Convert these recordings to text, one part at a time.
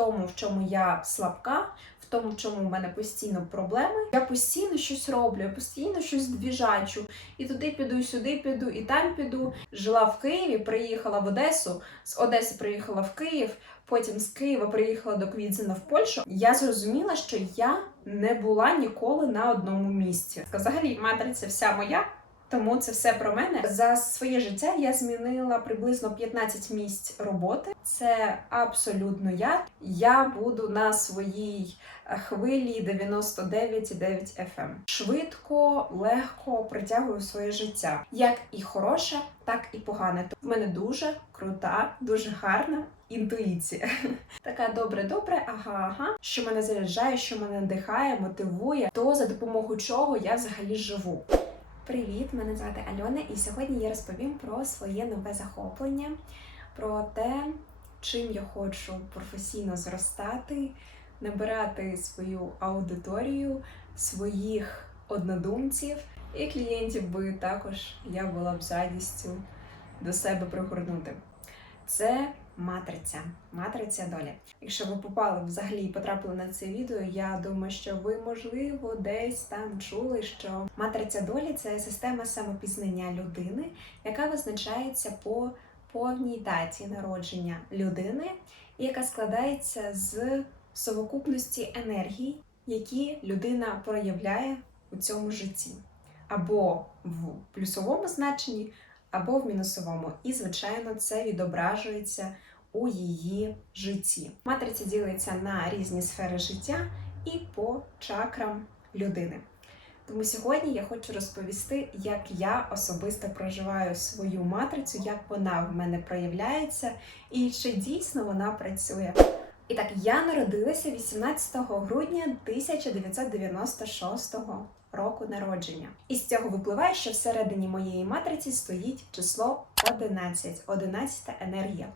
тому, в чому я слабка, в тому, в чому в мене постійно проблеми. Я постійно щось роблю, я постійно щось двіжачу. І туди піду, і сюди піду, і там піду. Жила в Києві, приїхала в Одесу, з Одеси приїхала в Київ. Потім з Києва приїхала до Квідзина в Польщу. Я зрозуміла, що я не була ніколи на одному місці. Взагалі, матриця вся моя. Тому це все про мене. За своє життя я змінила приблизно 15 місць роботи. Це абсолютно я. Я буду на своїй е, хвилі 99,9 FM. Швидко, легко притягую своє життя. Як і хороше, так і погане. В мене дуже крута, дуже гарна інтуїція. Така добре-добре, ага, ага, що мене заряджає, що мене надихає, мотивує, то за допомогою чого я взагалі живу. Привіт, мене звати Альона, і сьогодні я розповім про своє нове захоплення, про те, чим я хочу професійно зростати, набирати свою аудиторію, своїх однодумців і клієнтів би також я була б з радістю до себе пригорнути. Це матриця, матриця долі. Якщо ви попали взагалі і потрапили на це відео, я думаю, що ви, можливо, десь там чули, що матриця долі це система самопізнання людини, яка визначається по повній даті народження людини, і яка складається з совокупності енергій, які людина проявляє у цьому житті, або в плюсовому значенні, або в мінусовому. І, звичайно, це відображується у її житті. Матриця ділиться на різні сфери життя і по чакрам людини. Тому сьогодні я хочу розповісти, як я особисто проживаю свою матрицю, як вона в мене проявляється і чи дійсно вона працює. І так, я народилася 18 грудня 1996 року народження. І з цього випливає, що всередині моєї матриці стоїть число 11, 11 енергія.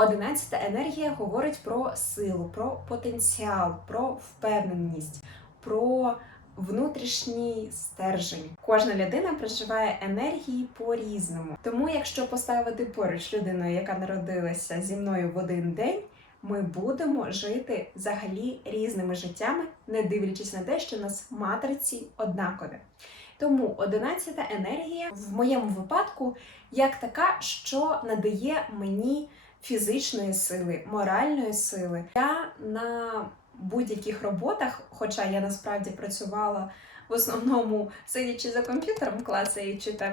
Одинадцята енергія говорить про силу, про потенціал, про впевненість, про внутрішній стержень. Кожна людина проживає енергії по-різному. Тому, якщо поставити поруч людину, яка народилася зі мною в один день, ми будемо жити взагалі різними життями, не дивлячись на те, що у нас матриці однакові. Тому одинадцята енергія в моєму випадку як така, що надає мені фізичної сили, моральної сили. Я на будь-яких роботах, хоча я насправді працювала в основному сидячи за комп'ютером, клацаючи там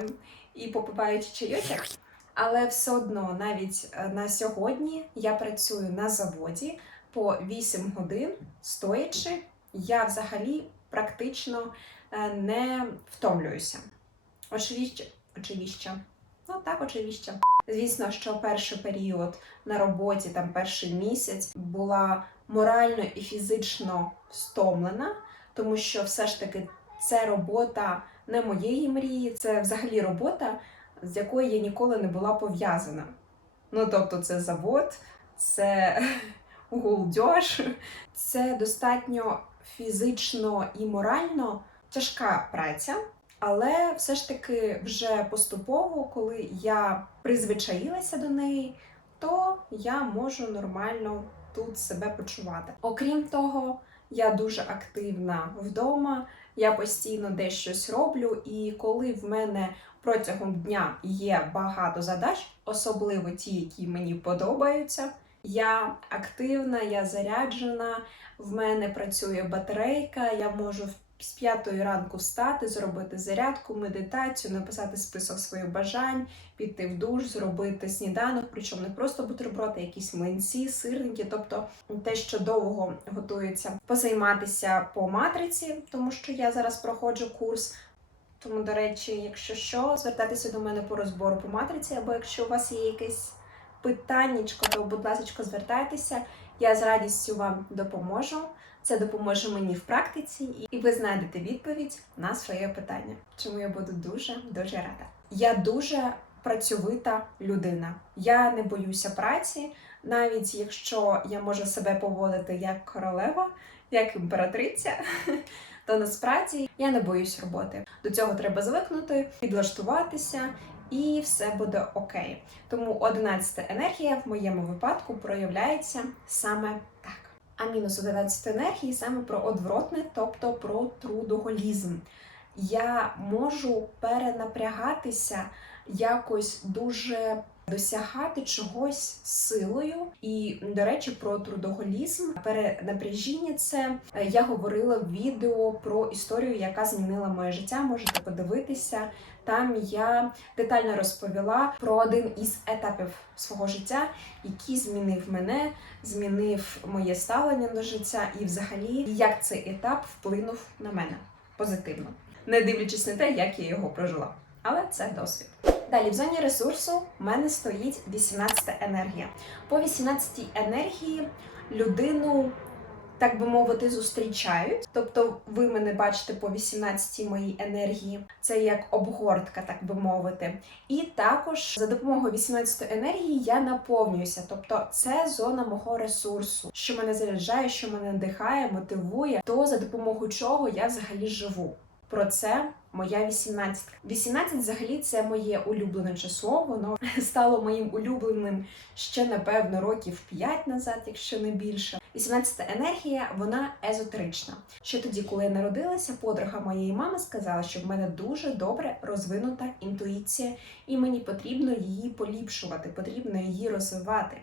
і попиваючи чайочок, але все одно навіть е, на сьогодні я працюю на заводі по 8 годин стоячи, я взагалі практично е, не втомлююся. Очевидно, очевидно. Ну так, очевидно. Звісно, що перший період на роботі, там перший місяць, була морально і фізично стомлена, тому що все ж таки це робота не моєї мрії, це взагалі робота, з якою я ніколи не була пов'язана. Ну, тобто, це завод, це гулдьош, це достатньо фізично і морально тяжка праця. Але все ж таки, вже поступово, коли я призвичаїлася до неї, то я можу нормально тут себе почувати. Окрім того, я дуже активна вдома, я постійно десь щось роблю, і коли в мене протягом дня є багато задач, особливо ті, які мені подобаються, я активна, я заряджена, в мене працює батарейка, я можу з п'ятої ранку встати, зробити зарядку, медитацію, написати список своїх бажань, піти в душ, зробити сніданок, причому не просто бутерброди, а якісь млинці, сирники, тобто те, що довго готується, позайматися по матриці, тому що я зараз проходжу курс. Тому, до речі, якщо що, звертайтеся до мене по розбору по матриці, або якщо у вас є якесь питаннячко, то, будь ласка, звертайтеся, я з радістю вам допоможу. Це допоможе мені в практиці, і ви знайдете відповідь на своє питання. Чому я буду дуже дуже рада. Я дуже працьовита людина. Я не боюся праці, навіть якщо я можу себе поводити як королева, як імператриця. То насправді я не боюсь роботи. До цього треба звикнути, підлаштуватися, і все буде окей. Тому 11 енергія в моєму випадку проявляється саме так. А мінус 11 енергії саме про одворотне, тобто про трудоголізм. Я можу перенапрягатися, якось дуже досягати чогось силою. І, до речі, про трудоголізм, перенапряжіння це е, я говорила в відео про історію, яка змінила моє життя. Можете подивитися. Там я детально розповіла про один із етапів свого життя, який змінив мене, змінив моє ставлення до життя, і взагалі як цей етап вплинув на мене позитивно, не дивлячись на те, як я його прожила. Але це досвід. Далі, в зоні ресурсу в мене стоїть 18 енергія. По 18 енергії людину, так би мовити, зустрічають. Тобто, ви мене бачите по 18 моїй енергії. Це як обгортка, так би мовити. І також за допомогою 18 енергії я наповнююся. Тобто, це зона мого ресурсу, що мене заряджає, що мене надихає, мотивує, то за допомогою чого я взагалі живу. Про це моя 18. 18 взагалі це моє улюблене число. Воно стало моїм улюбленим ще напевно років 5 назад, якщо не більше. 18 енергія, вона езотерична. Ще тоді, коли я народилася, подруга моєї мами сказала, що в мене дуже добре розвинута інтуїція, і мені потрібно її поліпшувати, потрібно її розвивати.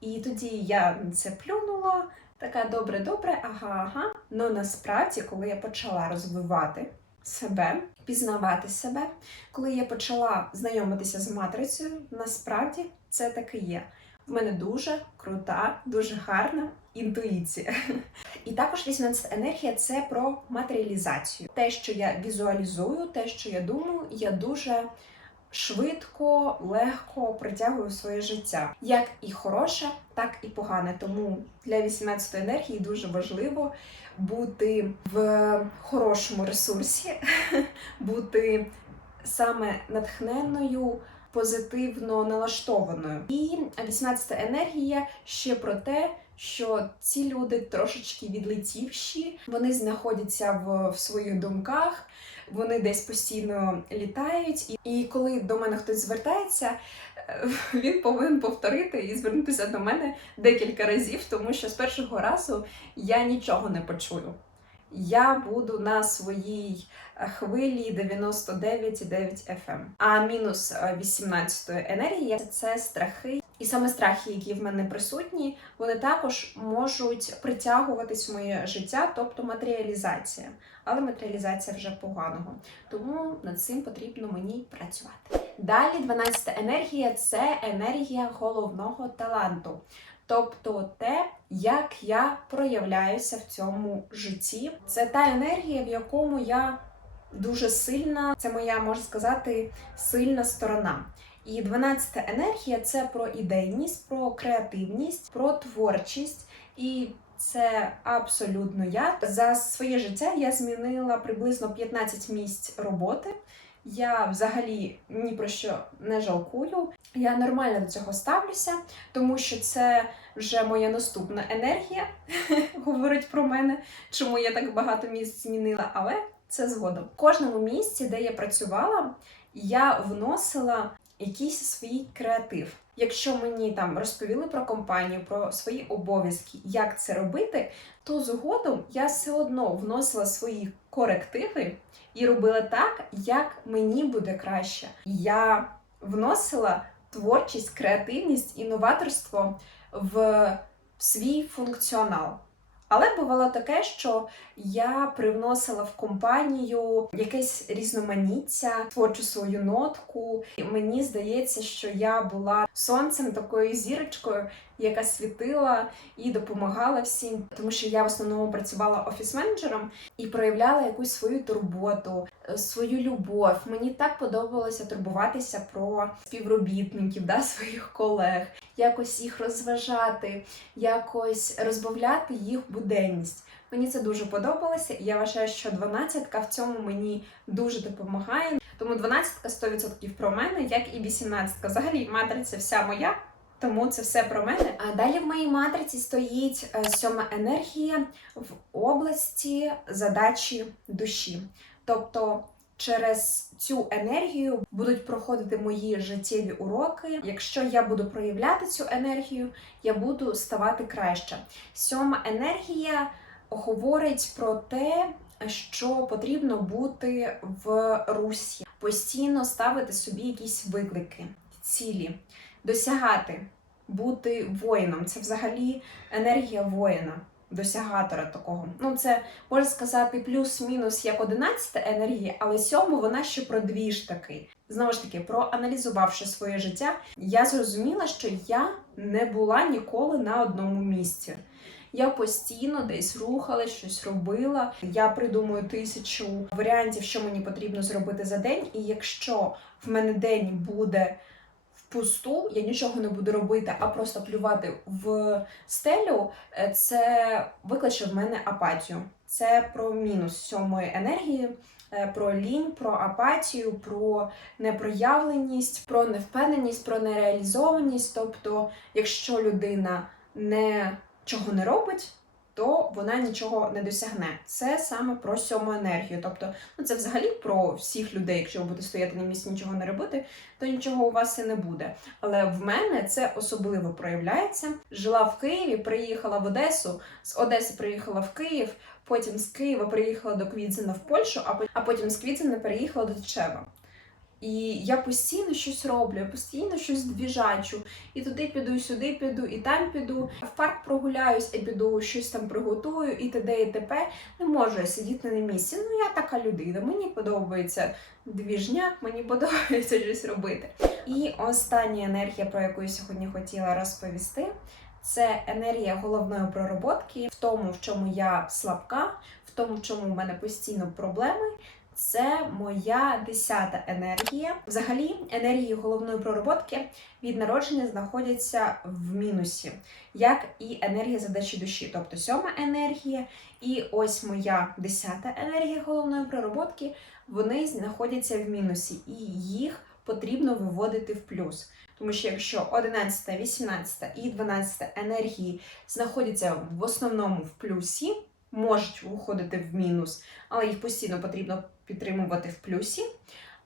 І тоді я це плюнула. Така добре, добре, ага, ага. Ну насправді, коли я почала розвивати себе, пізнавати себе, коли я почала знайомитися з матрицею, насправді це таки є. В мене дуже крута, дуже гарна інтуїція. І також 18 енергія це про матеріалізацію. Те, що я візуалізую, те, що я думаю, я дуже швидко, легко притягую своє життя. Як і хороше, так і погане. Тому для 18 енергії дуже важливо бути в хорошому ресурсі, бути саме натхненною. Позитивно налаштованою. І 18 енергія ще про те, що ці люди трошечки відлетівші, вони знаходяться в, в своїх думках, вони десь постійно літають. І, і коли до мене хтось звертається, е, він повинен повторити і звернутися до мене декілька разів, тому що з першого разу я нічого не почую. Я буду на своїй е, хвилі 99,9 FM. А мінус 18 енергії це страхи. І саме страхи, які в мене присутні, вони також можуть притягуватись в моє життя, тобто матеріалізація. Але матеріалізація вже поганого. Тому над цим потрібно мені працювати. Далі 12 енергія це енергія головного таланту. Тобто те, як я проявляюся в цьому житті. Це та енергія, в якому я дуже сильна, це моя, можна сказати, сильна сторона. І 12 енергія це про ідейність, про креативність, про творчість. І це абсолютно я. За своє життя я змінила приблизно 15 місць роботи. Я взагалі ні про що не жалкую. Я нормально до цього ставлюся, тому що це вже моя наступна енергія говорить про мене, чому я так багато місць змінила, але це згодом. В кожному місці, де я працювала, я вносила якийсь свій креатив. Якщо мені там розповіли про компанію, про свої обов'язки, як це робити, то згодом я все одно вносила свої корективи і робила так, як мені буде краще. Я вносила творчість, креативність, інноваторство в свій функціонал. Але бувало таке, що я привносила в компанію якесь різноманіття, творчу свою нотку. І мені здається, що я була сонцем такою зірочкою, яка світила і допомагала всім, тому що я в основному працювала офіс-менеджером і проявляла якусь свою турботу, свою любов. Мені так подобалося турбуватися про співробітників, да, своїх колег, якось їх розважати, якось розбавляти їх буденність. Мені це дуже подобалося, і я вважаю, що 12-ка в цьому мені дуже допомагає. Тому 12-ка 100% про мене, як і 18-ка. Взагалі, матриця вся моя. Тому це все про мене. А далі в моїй матриці стоїть е, сьома енергія в області задачі душі. Тобто через цю енергію будуть проходити мої життєві уроки. Якщо я буду проявляти цю енергію, я буду ставати краще. Сьома енергія говорить про те, що потрібно бути в русі, постійно ставити собі якісь виклики, цілі, досягати, бути воїном. Це взагалі енергія воїна. Досягатора такого. Ну, це можна сказати плюс-мінус як 11 енергія, але сьому вона ще про двіж такий. Знову ж таки, проаналізувавши своє життя, я зрозуміла, що я не була ніколи на одному місці. Я постійно десь рухалась, щось робила. Я придумую тисячу варіантів, що мені потрібно зробити за день. І якщо в мене день буде впусту, я нічого не буду робити, а просто плювати в стелю, е, це викличе в мене апатію. Це про мінус сьомої енергії, е, про лінь, про апатію, про непроявленість, про невпевненість, про нереалізованість. Тобто, якщо людина не чого не робить, то вона нічого не досягне. Це саме про сьому енергію. Тобто, ну це взагалі про всіх людей. Якщо ви будете стояти на місці, нічого не робити, то нічого у вас і не буде. Але в мене це особливо проявляється. Жила в Києві, приїхала в Одесу, з Одеси приїхала в Київ. Потім з Києва приїхала до Квідзина в Польщу, а потім з Квідзина переїхала до Тчева. І я постійно щось роблю, я постійно щось двіжачу. І туди піду, і сюди піду, і там піду. В парк прогуляюсь, і піду, щось там приготую, і т.д. і т.п. Не можу я сидіти на місці. Ну я така людина. Мені подобається двіжняк, мені подобається щось робити. І остання енергія, про яку я сьогодні хотіла розповісти, це енергія головної пророботки в тому, в чому я слабка, в тому, в чому в мене постійно проблеми. Це моя десята енергія. Взагалі, енергії головної пророботки від народження знаходяться в мінусі, як і енергія задачі душі, тобто сьома енергія, і ось моя десята енергія головної пророботки. Вони знаходяться в мінусі, і їх потрібно виводити в плюс. Тому що якщо 11, 18 і 12 енергії знаходяться в основному в плюсі, можуть виходити в мінус, але їх постійно потрібно підтримувати в плюсі,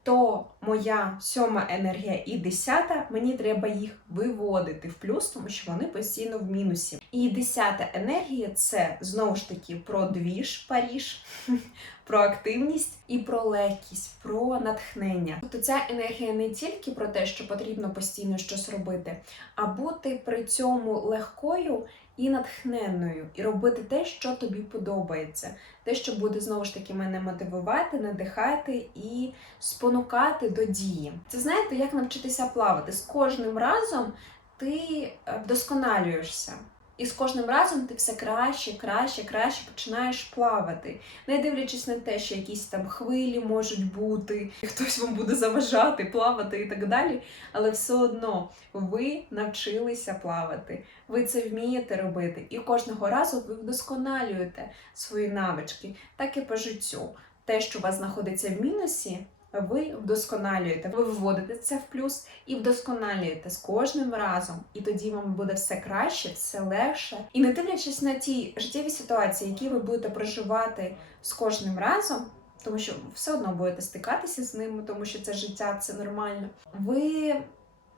то моя сьома енергія і десята, мені треба їх виводити в плюс, тому що вони постійно в мінусі. І десята енергія це знову ж таки про двіж, Паріж, про активність і про легкість, про натхнення. Тобто ця енергія не тільки про те, що потрібно постійно щось робити, а бути при цьому легкою і натхненною, і робити те, що тобі подобається, те, що буде знову ж таки мене мотивувати, надихати і спонукати до дії. Це знаєте, як навчитися плавати з кожним разом ти е, вдосконалюєшся. І з кожним разом ти все краще, краще, краще починаєш плавати, не дивлячись на те, що якісь там хвилі можуть бути, і хтось вам буде заважати, плавати і так далі. Але все одно ви навчилися плавати, ви це вмієте робити, і кожного разу ви вдосконалюєте свої навички, так і по життю. Те, що у вас знаходиться в мінусі, ви вдосконалюєте, ви виводите це в плюс і вдосконалюєте з кожним разом. І тоді вам буде все краще, все легше. І не дивлячись на ті життєві ситуації, які ви будете проживати з кожним разом, тому що все одно будете стикатися з ними, тому що це життя, це нормально. Ви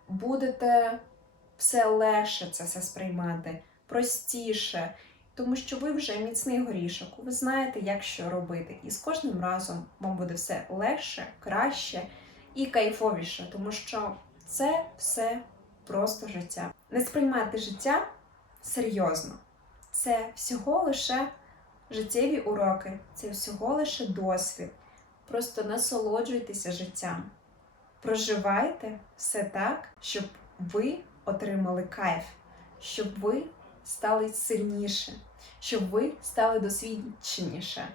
будете все легше це все сприймати, простіше. Тому що ви вже міцний горішок, ви знаєте, як що робити. І з кожним разом вам буде все легше, краще і кайфовіше, тому що це все просто життя. Не сприймати життя серйозно. Це всього лише життєві уроки, це всього лише досвід. Просто насолоджуйтеся життям. Проживайте все так, щоб ви отримали кайф, щоб ви стали сильніше, щоб ви стали досвідченіше.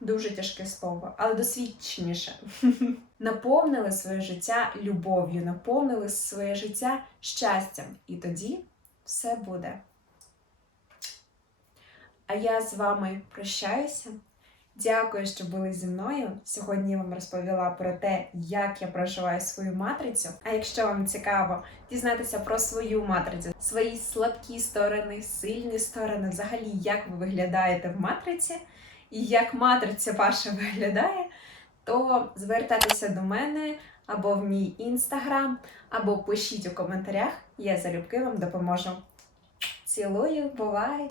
Дуже тяжке слово, але досвідченіше. Наповнили своє життя любов'ю, наповнили своє життя щастям. І тоді все буде. А я з вами прощаюся. Дякую, що були зі мною. Сьогодні я вам розповіла про те, як я проживаю свою матрицю. А якщо вам цікаво дізнатися про свою матрицю, свої слабкі сторони, сильні сторони, взагалі, як ви виглядаєте в матриці, і як матриця ваша виглядає, то звертайтеся до мене або в мій інстаграм, або пишіть у коментарях. Я залюбки вам допоможу. Цілую, бувай!